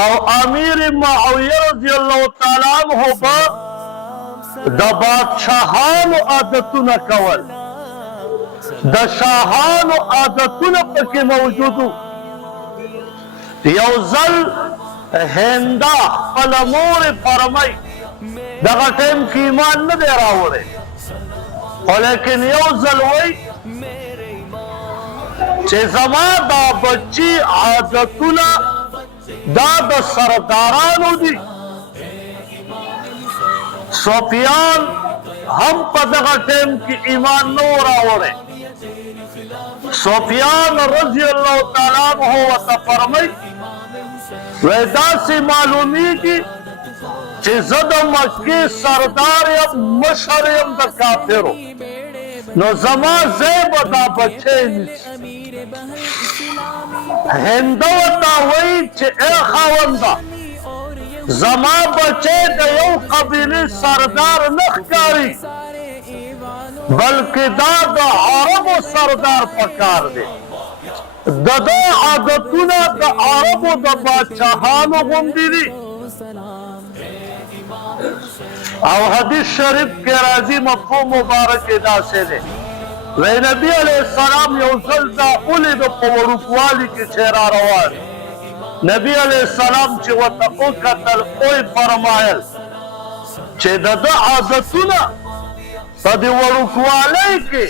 او امیر معاویه رضی الله تعالی عنہ به د بادشاهانو عادتونه کول، د شاهانو عادتونه پکې موجود وو. یو ځل هندا خپله مورې فرمایي دغه ټایم کې ایمان نه دی راوړی، خو لیکن یو ځل وایي چې زما دا بچي عادتونه دا د سردارانو دي. سفیان هم په دغه ټایم کې ایمان نه و راوړی. سفیان رضی الله تعالی عنہ ورته فرمایي وایي داسې معلومیږي چې زه د مکې سردار یم، مشر یم د کافرو، نو زما ځای به دا بچی نیسي. هنده ورته وایي چې ای خاونده، زما بچی د یو قبیلې سردار نه ښکاري، بلکې دا د عربو سردار پکار دی. د ده عادتونه د عربو د بادشاهانو غوندې دي. او حدیث شریف کې راځي، مفهوم مبارک یې داسې دی، وایي نبي علیه السلام یو ځل دا ولیده په وړوکوالي کې چې را روان. نبی علیه السلام چې ورته وکتل ویې فرمایل چې د ده عادتونه په دې وړوکوالۍ کې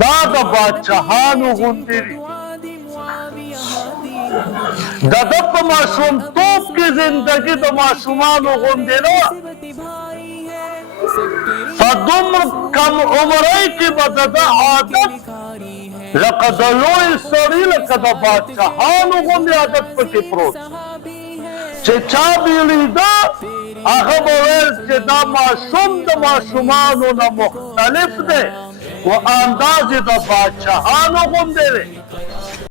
دا د بادشاهانو غوندې دي. د ده په ماشومتوب کې زندګي د ماشومانو غوندې نه وه. په دومره کم عمرۍ کې به د ده عادت لکه د لوی سړي لکه د بادشاهانو غوندې عادت پکې پروت. چې چا به یې لیده هغه به ویل چې دا ماشوم د ماشومانو نه مختلف دی و انداز یې د بادشاهانو غوندې دی.